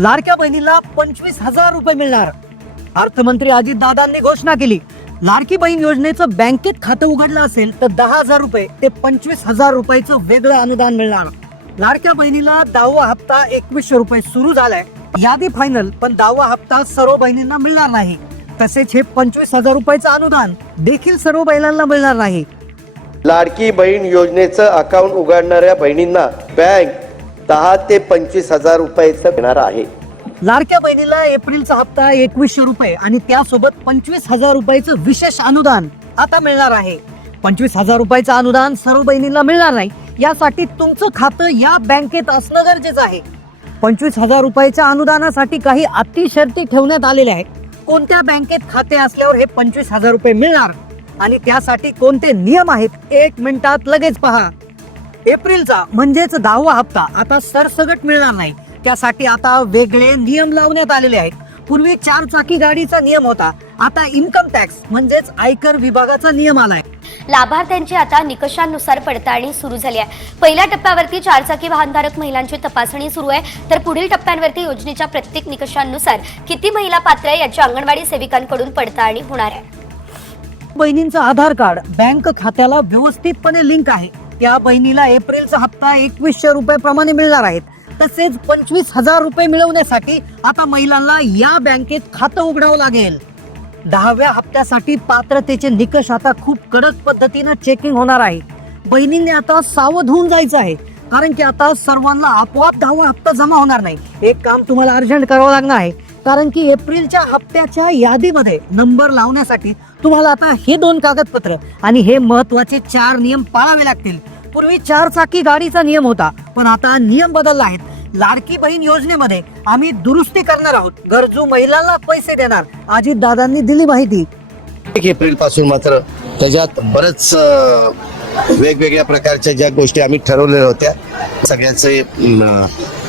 लाडक्या बहिणीला पंचवीस हजार रुपये मिळणार अर्थमंत्री अजितदादांनी घोषणा केली लाडकी बहीण योजनेचं बँकेत खातं उघडलं असेल तर दहा हजार रुपये ते पंचवीस हजार रुपयाचं वेगळं अनुदान मिळणार लाडक्या बहिणीला दहावा हप्ता एकवीसशे रुपये सुरू झालाय यादी फायनल पण दहावा हप्ता सर्व बहिणींना मिळणार नाही तसेच हे पंचवीस हजार रुपयाचं अनुदान देखील सर्व बहिणांना मिळणार नाही लाडकी बहीण योजनेचं अकाउंट उघडणाऱ्या बहिणींना बँक दहा ते पंचवीस हजार रुपयाचं येणार आहे लाडक्या बहिणीला एप्रिलचा हप्ता एकवीसशे रुपये आणि त्यासोबत पंचवीस हजार रुपयाचं विशेष अनुदान आता मिळणार आहे पंचवीस हजार रुपयाचं अनुदान सर्व बहिणींना मिळणार नाही यासाठी तुमचं खातं या बँकेत असणं गरजेचं आहे पंचवीस हजार रुपयाच्या अनुदानासाठी काही अतिशर्ती ठेवण्यात आलेल्या आहेत कोणत्या बँकेत खाते असल्यावर हे पंचवीस हजार रुपये मिळणार आणि त्यासाठी कोणते नियम आहेत एक मिनिटात लगेच पहा एप्रिलचा म्हणजेच दहावा हप्ता आता सरसगट मिळणार नाही त्यासाठी आता वेगळे नियम लावण्यात आलेले आहेत पूर्वी चार चाकी गाडीचा नियम होता आता इन्कम टॅक्स म्हणजेच आयकर विभागाचा नियम आलाय लाभार्थ्यांची आता निकषांनुसार पडताळणी सुरू झाली आहे पहिल्या टप्प्यावरती चारचाकी वाहनधारक महिलांची तपासणी सुरू आहे तर पुढील टप्प्यांवरती योजनेच्या प्रत्येक निकषांनुसार किती महिला पात्र आहे याची अंगणवाडी सेविकांकडून पडताळणी होणार आहे बहिणींचं आधार कार्ड बँक खात्याला व्यवस्थितपणे लिंक आहे त्या बहिणीला एप्रिलचा हप्ता एकवीसशे प्रमाणे मिळणार आहेत तसेच पंचवीस हजार रुपये मिळवण्यासाठी आता महिलांना या बँकेत खातं उघडावं लागेल दहाव्या हप्त्यासाठी पात्रतेचे निकष आता खूप कडक पद्धतीनं चेकिंग होणार आहे बहिणींनी आता सावध होऊन जायचं आहे कारण की आता सर्वांना आपोआप दहावा हप्ता जमा होणार नाही एक काम तुम्हाला अर्जंट करावं लागणार आहे कारण की एप्रिलच्या हप्त्याच्या यादीमध्ये नंबर लावण्यासाठी तुम्हाला आता हे दोन कागदपत्र आणि हे महत्वाचे चार नियम पाळावे लागतील पूर्वी चार चाकी गाडीचा नियम होता पण आता नियम बदलला आहेत लाडकी बहीण योजनेमध्ये आम्ही दुरुस्ती करणार आहोत गरजू महिलांना पैसे देणार अजित दादांनी दिली माहिती एक एप्रिल पासून मात्र त्याच्यात बरेच वेगवेगळ्या प्रकारच्या ज्या गोष्टी आम्ही ठरवलेल्या होत्या सगळ्याचे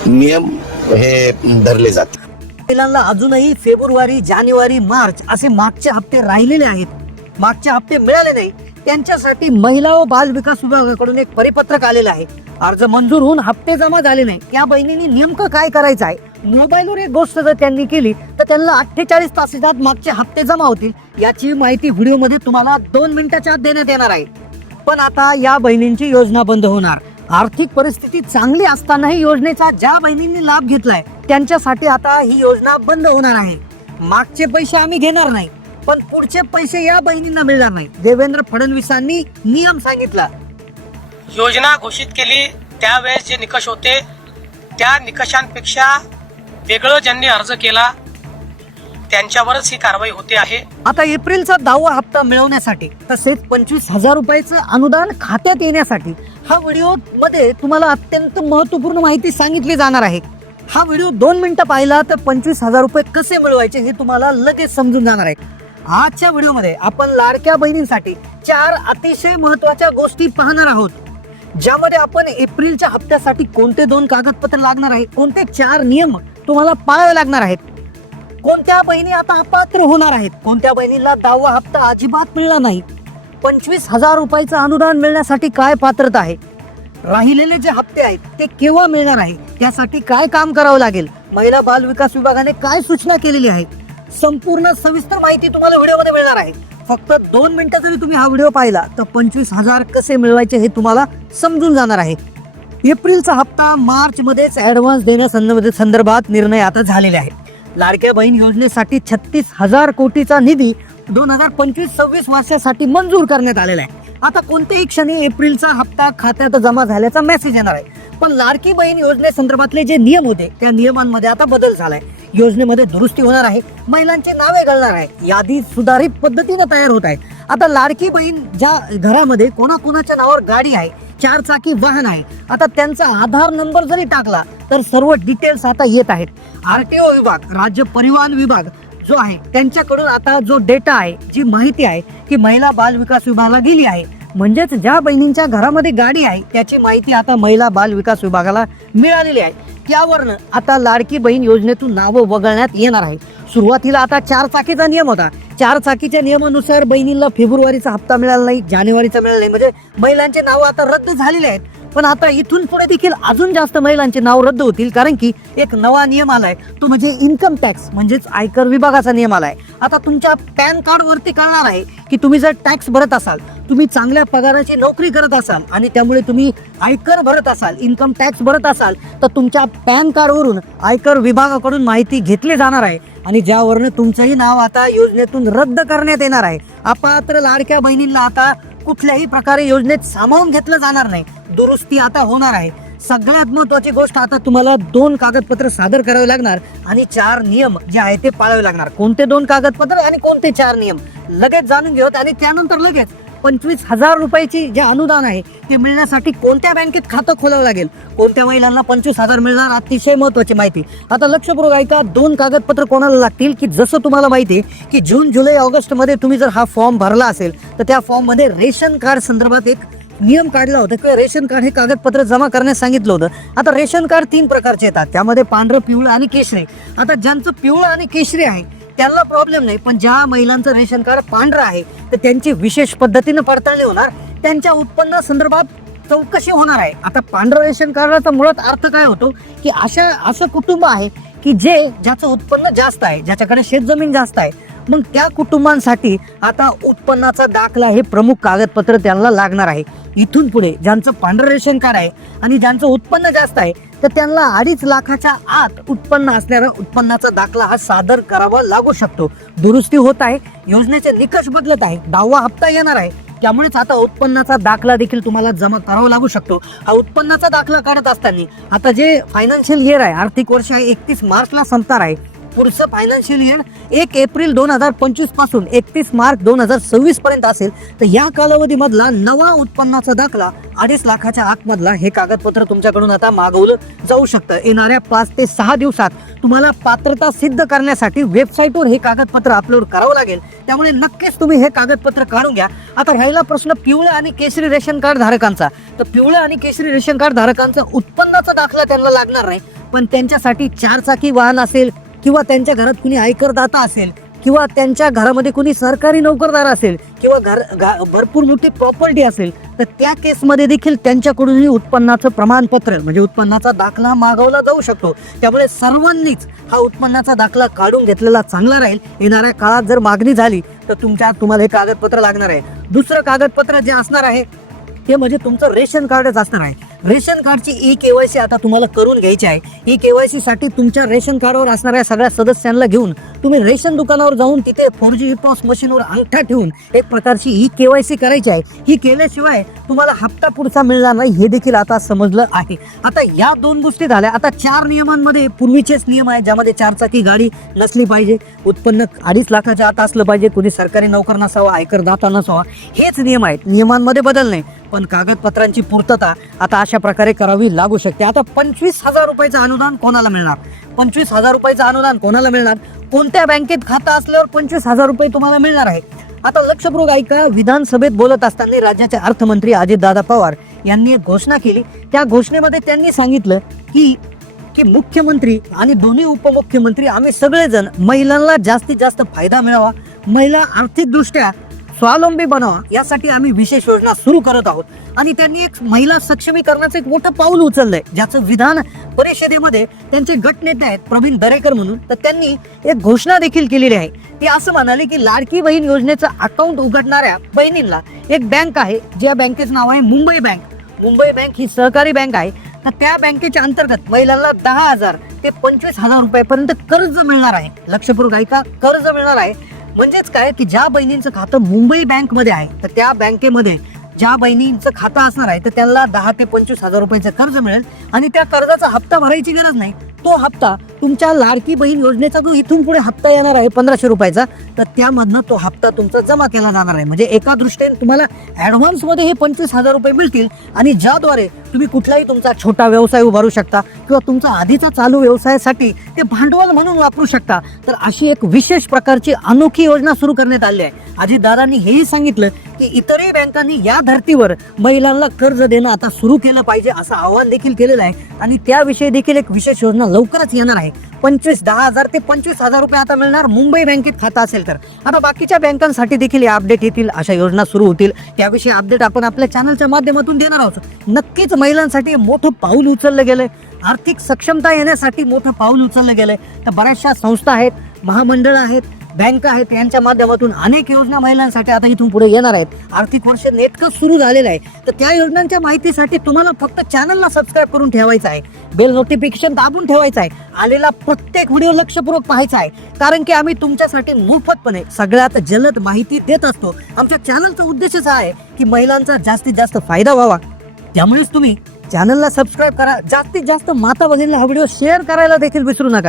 नियम हे धरले जातात हॉटेलांना अजूनही फेब्रुवारी जानेवारी मार्च असे मागचे हप्ते राहिलेले आहेत मागचे हप्ते मिळाले नाही त्यांच्यासाठी महिला व बाल विकास विभागाकडून एक परिपत्रक आलेलं आहे अर्ज मंजूर होऊन हप्ते जमा झाले नाही या बहिणीने नेमकं काय करायचं आहे मोबाईलवर एक गोष्ट जर त्यांनी केली तर त्यांना अठ्ठेचाळीस तासात मागचे हप्ते जमा होतील याची माहिती व्हिडिओमध्ये तुम्हाला दोन मिनिटाच्या आत देण्यात येणार आहे पण आता या बहिणींची योजना बंद होणार आर्थिक परिस्थिती चांगली असतानाही योजनेचा ज्या बहिणींनी लाभ घेतलाय त्यांच्यासाठी आता ही योजना बंद होणार आहे मागचे पैसे आम्ही घेणार नाही पण पुढचे पैसे या बहिणींना मिळणार नाही देवेंद्र फडणवीसांनी नियम सांगितला योजना घोषित केली त्यावेळेस जे निकष होते त्या निकषांपेक्षा वेगळं ज्यांनी अर्ज केला त्यांच्यावरच ही कारवाई होते आहे आता एप्रिलचा दहावा हप्ता मिळवण्यासाठी तसेच पंचवीस हजार रुपयाचं अनुदान खात्यात येण्यासाठी हा व्हिडिओ मध्ये तुम्हाला अत्यंत महत्त्वपूर्ण माहिती सांगितली जाणार आहे हा व्हिडिओ दोन मिनिटं पाहिला तर पंचवीस हजार रुपये कसे मिळवायचे हे तुम्हाला लगेच समजून जाणार आहे आजच्या व्हिडिओमध्ये आपण लाडक्या बहिणींसाठी चार अतिशय महत्त्वाच्या गोष्टी पाहणार आहोत ज्यामध्ये आपण एप्रिलच्या हप्त्यासाठी कोणते दोन कागदपत्र लागणार आहे कोणते चार नियम तुम्हाला पाळावे लागणार आहेत कोणत्या बहिणी आता पात्र होणार आहेत कोणत्या बहिणीला दहावा हप्ता अजिबात मिळणार नाही पंचवीस हजार रुपयाचं अनुदान मिळण्यासाठी काय पात्रता आहे राहिलेले जे हप्ते आहेत ते केव्हा मिळणार आहे यासाठी काय काम करावं लागेल महिला बाल विकास विभागाने काय सूचना केलेली आहे संपूर्ण सविस्तर माहिती तुम्हाला व्हिडिओमध्ये मिळणार आहे फक्त दोन मिनिटं जरी तुम्ही हा व्हिडिओ पाहिला तर पंचवीस हजार कसे मिळवायचे हे तुम्हाला समजून जाणार आहे एप्रिलचा हप्ता मार्च मध्येच ॲडव्हान्स देण्या संदर्भात निर्णय आता झालेले आहे लाडक्या बहीण योजनेसाठी छत्तीस हजार कोटीचा निधी दोन हजार पंचवीस सव्वीस वर्षासाठी मंजूर करण्यात आलेला आहे आता कोणत्याही क्षणी एप्रिलचा हप्ता खात्यात जमा झाल्याचा मेसेज येणार आहे पण लाडकी बहीण योजनेसंदर्भातले जे नियम होते त्या नियमांमध्ये आता बदल झालाय योजनेमध्ये दुरुस्ती होणार आहे महिलांची नावे घालणार आहे यादी सुधारित पद्धतीनं तयार होत आहे आता लाडकी बहीण ज्या घरामध्ये कोणाकोणाच्या नावावर गाडी आहे चार चाकी वाहन आहे आता त्यांचा आधार नंबर जरी टाकला तर सर्व डिटेल्स आता येत आहेत आरटीओ विभाग राज्य परिवहन विभाग जो आहे त्यांच्याकडून आता जो डेटा आहे जी माहिती आहे की महिला बाल विकास विभागाला गेली आहे म्हणजेच ज्या बहिणींच्या घरामध्ये गाडी आहे त्याची माहिती आता महिला बाल विकास विभागाला मिळालेली आहे त्यावरनं आता लाडकी बहीण योजनेतून नावं वगळण्यात येणार आहे सुरुवातीला आता चार चाकीचा नियम होता चार चाकीच्या नियमानुसार बहिणींना फेब्रुवारीचा हप्ता मिळाला नाही जानेवारीचा मिळाला नाही म्हणजे महिलांचे नावं आता रद्द झालेले आहेत पण आता इथून पुढे देखील अजून जास्त महिलांचे नाव रद्द होतील कारण की एक नवा नियम आलाय तो म्हणजे इन्कम टॅक्स म्हणजेच आयकर विभागाचा नियम आलाय आता तुमच्या पॅन कार्ड वरती कळणार आहे की तुम्ही जर टॅक्स भरत असाल तुम्ही चांगल्या पगाराची नोकरी करत असाल आणि त्यामुळे तुम्ही आयकर भरत असाल इन्कम टॅक्स भरत असाल तर तुमच्या पॅन कार्डवरून आयकर विभागाकडून माहिती घेतली जाणार आहे आणि ज्यावरून तुमचंही नाव आता योजनेतून रद्द करण्यात येणार आहे अपात्र लाडक्या बहिणींना आता कुठल्याही प्रकारे योजनेत सामावून घेतलं जाणार नाही दुरुस्ती आता होणार आहे सगळ्यात महत्वाची गोष्ट आता तुम्हाला दोन कागदपत्र सादर करावे लागणार आणि चार नियम जे आहेत ते पाळावे लागणार कोणते दोन कागदपत्र आणि कोणते चार नियम लगेच जाणून घेऊत आणि त्यानंतर लगेच पंचवीस हजार रुपयाची जे अनुदान आहे ते मिळण्यासाठी कोणत्या बँकेत खातं खोलावं लागेल कोणत्या महिलांना पंचवीस हजार मिळणार अतिशय महत्वाची माहिती आता लक्षपूर्वक ऐका दोन कागदपत्र कोणाला लागतील की जसं तुम्हाला माहिती आहे की जून जुलै ऑगस्ट मध्ये तुम्ही जर हा फॉर्म भरला असेल तर त्या फॉर्म मध्ये रेशन कार्ड संदर्भात एक नियम काढला होता किंवा रेशन कार्ड हे कागदपत्र जमा करण्यास सांगितलं होतं आता रेशन कार्ड तीन प्रकारचे येतात त्यामध्ये पांढरं पिवळं आणि केशरी आता ज्यांचं पिवळं आणि केशरी आहे त्यांना प्रॉब्लेम नाही पण ज्या महिलांचं रेशन कार्ड पांढरं आहे तर त्यांची विशेष पद्धतीनं पडताळणी होणार त्यांच्या उत्पन्ना संदर्भात चौकशी होणार आहे आता पांढरं रेशन कार्डाचा मुळात अर्थ काय होतो की अशा असं कुटुंब आहे की जे ज्याचं उत्पन्न जास्त आहे ज्याच्याकडे शेतजमीन जास्त आहे मग त्या कुटुंबांसाठी आता उत्पन्नाचा दाखला हे प्रमुख कागदपत्र त्यांना लागणार आहे इथून पुढे ज्यांचं पांढरं रेशन कार्ड आहे आणि ज्यांचं उत्पन्न जास्त आहे तर त्यांना अडीच लाखाच्या आत उत्पन्न असणाऱ्या उत्पन्नाचा दाखला हा सादर करावा लागू शकतो दुरुस्ती होत आहे योजनेचे निकष बदलत आहे दहावा हप्ता येणार आहे त्यामुळेच आता उत्पन्नाचा दाखला देखील तुम्हाला जमा करावा लागू शकतो हा उत्पन्नाचा दाखला काढत असताना आता जे फायनान्शियल इयर आहे आर्थिक वर्ष आहे एकतीस मार्चला संपणार आहे पुढचं फायनान्शियल इयर एक एप्रिल दोन हजार पंचवीस पासून एकतीस मार्च दोन हजार सव्वीस पर्यंत असेल तर या कालावधीमधला नवा उत्पन्नाचा दाखला अडीच लाखाच्या आतमधला हे कागदपत्र तुमच्याकडून आता मागवलं जाऊ शकतं येणाऱ्या पाच ते सहा दिवसात तुम्हाला पात्रता सिद्ध करण्यासाठी वेबसाईटवर हे कागदपत्र अपलोड करावं लागेल त्यामुळे नक्कीच तुम्ही हे कागदपत्र काढून घ्या आता राहिला प्रश्न पिवळ्या आणि केशरी रेशन कार्ड धारकांचा तर पिवळ्या आणि केशरी रेशन कार्ड धारकांचा उत्पन्नाचा दाखला त्यांना लागणार नाही पण त्यांच्यासाठी चारचाकी वाहन असेल किंवा त्यांच्या घरात कुणी आयकरदाता असेल किंवा त्यांच्या घरामध्ये कोणी सरकारी नोकरदार असेल किंवा घर भरपूर मोठी प्रॉपर्टी असेल तर त्या केसमध्ये देखील त्यांच्याकडूनही उत्पन्नाचं प्रमाणपत्र म्हणजे उत्पन्नाचा दाखला मागवला जाऊ शकतो त्यामुळे सर्वांनीच हा उत्पन्नाचा दाखला काढून घेतलेला चांगला राहील येणाऱ्या काळात जर मागणी झाली तर तुमच्या तुम्हाला हे कागदपत्र लागणार आहे दुसरं कागदपत्र जे असणार आहे ते म्हणजे तुमचं रेशन कार्डच असणार आहे रेशन कार्डची ई के वाय सी आता तुम्हाला करून घ्यायची आहे ई के वाय सीसाठी तुमच्या रेशन कार्डवर असणाऱ्या सगळ्या सदस्यांना घेऊन तुम्ही रेशन दुकानावर जाऊन तिथे फोर जी पॉस मशीनवर अंगठा ठेवून एक प्रकारची ही के सी करायची आहे ही केल्याशिवाय तुम्हाला हप्ता पुढचा मिळणार नाही हे देखील आता समजलं आहे आता या दोन गोष्टी झाल्या आता चार नियमांमध्ये पूर्वीचेच नियम आहेत ज्यामध्ये चारचाकी गाडी नसली पाहिजे उत्पन्न अडीच लाखाच्या आता असलं पाहिजे कोणी सरकारी नोकर नसावा आयकर दाता नसावा हेच नियम आहेत नियमांमध्ये बदल नाही पण कागदपत्रांची पूर्तता आता अशा प्रकारे करावी लागू शकते आता पंचवीस हजार रुपयाचं अनुदान कोणाला मिळणार पंचवीस हजार रुपयाचं अनुदान कोणाला मिळणार कोणत्या बँकेत खातं असल्यावर पंचवीस हजार रुपये तुम्हाला मिळणार आहे आता लक्षपूर्वक ऐका विधानसभेत बोलत असताना राज्याचे अर्थमंत्री अजितदादा पवार यांनी एक घोषणा केली त्या घोषणेमध्ये त्यांनी सांगितलं की की मुख्यमंत्री आणि दोन्ही उपमुख्यमंत्री आम्ही सगळेजण महिलांना जास्तीत जास्त फायदा मिळावा महिला आर्थिकदृष्ट्या स्वावलंबी बनवा यासाठी आम्ही विशेष योजना सुरू करत आहोत आणि त्यांनी एक महिला सक्षमीकरणाचं एक मोठं पाऊल उचललंय ज्याचं विधान परिषदेमध्ये त्यांचे गटनेते आहेत प्रवीण दरेकर म्हणून तर त्यांनी एक घोषणा देखील केलेली आहे ते असं म्हणाले की लाडकी बहीण योजनेचं अकाउंट उघडणाऱ्या बहिणींना एक बँक आहे ज्या बँकेचं नाव आहे मुंबई बँक मुंबई बँक ही सहकारी बँक आहे तर त्या बँकेच्या अंतर्गत महिलांना दहा हजार ते पंचवीस हजार रुपयापर्यंत कर्ज मिळणार आहे लक्षपूर्वक ऐका कर्ज मिळणार आहे म्हणजेच काय की ज्या बहिणींचं खातं मुंबई बँक मध्ये आहे तर त्या बँकेमध्ये ज्या बहिणींचं खातं असणार आहे तर त्यांना दहा ते पंचवीस हजार रुपयाचं कर्ज मिळेल आणि त्या कर्जाचा हप्ता भरायची गरज नाही तो हप्ता तुमच्या लाडकी बहीण योजनेचा जो इथून पुढे हप्ता येणार आहे पंधराशे रुपयाचा तर त्यामधनं तो हप्ता तुमचा जमा केला जाणार आहे म्हणजे एका दृष्टीने तुम्हाला ॲडव्हान्समध्ये हे पंचवीस हजार रुपये मिळतील आणि ज्याद्वारे तुम्ही कुठलाही तुमचा छोटा व्यवसाय उभारू शकता किंवा तुमचा आधीचा चालू व्यवसायासाठी ते भांडवल म्हणून वापरू शकता तर अशी एक विशेष प्रकारची अनोखी योजना सुरू करण्यात आली आहे अजितदादांनी हेही सांगितलं की इतरही बँकांनी या धर्तीवर महिलांना कर्ज देणं आता सुरू केलं पाहिजे असं आवाहन देखील केलेलं आहे आणि त्याविषयी देखील एक विशेष योजना लवकरच येणार आहे आहे पंचवीस दहा हजार ते पंचवीस हजार रुपये आता मिळणार मुंबई बँकेत खाता असेल तर आता बाकीच्या बँकांसाठी देखील या अपडेट येतील अशा योजना सुरू होतील त्याविषयी अपडेट आपण आपल्या चॅनलच्या माध्यमातून देणार आहोत नक्कीच महिलांसाठी मोठं पाऊल उचललं गेलंय आर्थिक सक्षमता येण्यासाठी मोठं पाऊल उचललं गेलंय तर बऱ्याचशा संस्था आहेत महामंडळ आहेत बँक आहेत यांच्या माध्यमातून अनेक योजना महिलांसाठी आता इथून पुढे येणार आहेत आर्थिक वर्ष नेटकं सुरू झालेलं आहे तर त्या योजनांच्या माहितीसाठी तुम्हाला फक्त चॅनलला सबस्क्राईब करून ठेवायचं आहे बेल नोटिफिकेशन दाबून ठेवायचं आहे आलेला प्रत्येक व्हिडिओ लक्षपूर्वक पाहायचा आहे कारण की आम्ही तुमच्यासाठी मोफतपणे सगळ्यात जलद माहिती देत असतो आमच्या चॅनलचा उद्देश असा आहे की महिलांचा जास्तीत जास्त फायदा व्हावा त्यामुळेच तुम्ही चॅनलला सबस्क्राईब करा जास्तीत जास्त माता भगिनीला हा व्हिडिओ शेअर करायला देखील विसरू नका